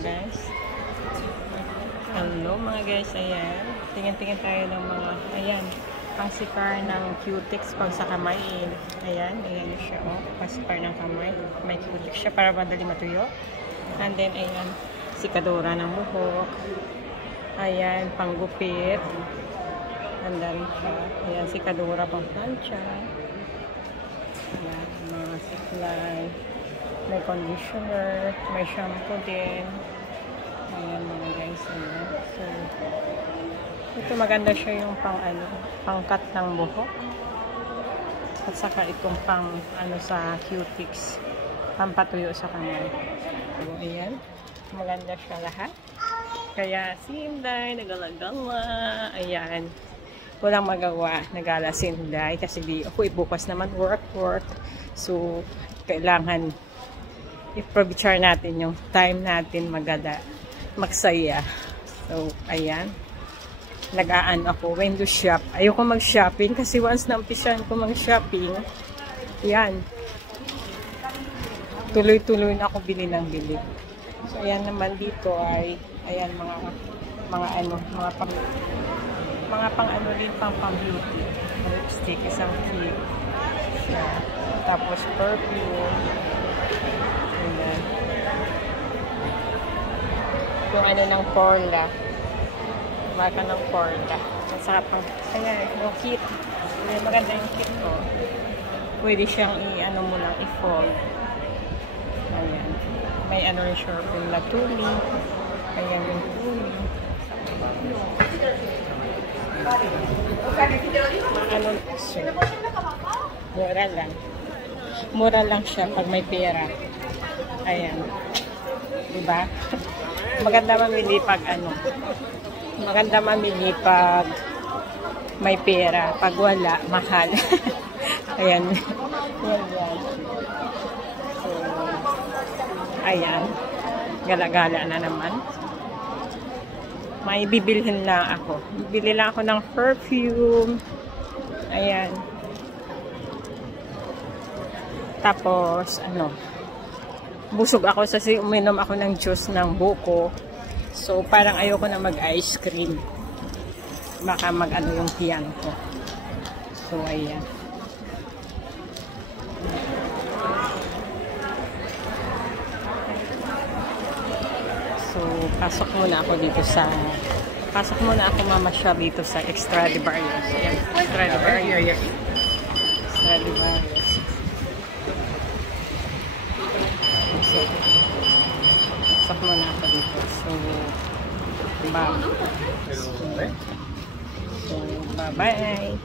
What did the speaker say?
guys. Hello mga guys, ayan. Tingin-tingin tayo ng mga, ayan, pang-sikar ng cutex pag sa kamay. Ayan, ayan siya, oh. Pang-sikar ng kamay. May cutex siya para madali matuyo. And then, ayan, sikadora ng buhok. Ayan, panggupit. Handa rin siya. Ayan, sikadora pang plancha. Ayan, mga supply. May conditioner. May shampoo din. Ayan mga guys. Ayan. So, ito maganda siya yung pang-cut ng buhok. At saka itong sa cutex. Pampatuyo sa kamay. So, ayan. Maganda siya lahat. Kaya, si Inday, nagalagala. Ayan. Walang magawa. Nagala si Inday. Kasi ako bukas naman work. So, kailangan i-provide natin yung time natin magada. Magsaya. So, ayan. Nag-aan ako. Window shop. Ayoko mag-shopping kasi once na-umpisahan ko mag-shopping, ayan. Tuloy-tuloy na ako bili ng bili. So, ayan naman dito ay, ayan, mga pang-beauty. Lipstick, isang cake. Ayan. Tapos, perfume. Ayan. Yung ng Porla. Marka ng Porla. At saka pang, ayan, yung kit. Ayan, maganda yung kit ko. Pwede siyang mo lang, i-fold. Ayan. May rin siya yung latuli. Ayan yung tuli. Mura lang. Mura lang siya pag may pera. Ayan. Diba? Maganda mamili pag Maganda mamili pag may pera. Pag wala, mahal. Ayan. Yan. So, ayan. Gala-gala na naman. May bibilhin lang ako. Bibili lang ako ng perfume. Ayan. Tapos, busog ako kasi uminom ako ng juice ng buko. So, parang ayoko na mag-ice cream. Baka yung tiyan ko. So, ayan. So, pasok muna ako mamasyal dito sa Stradivarius. Ayan, Stradivarius. So, pasok muna ako dito. So, bye-bye.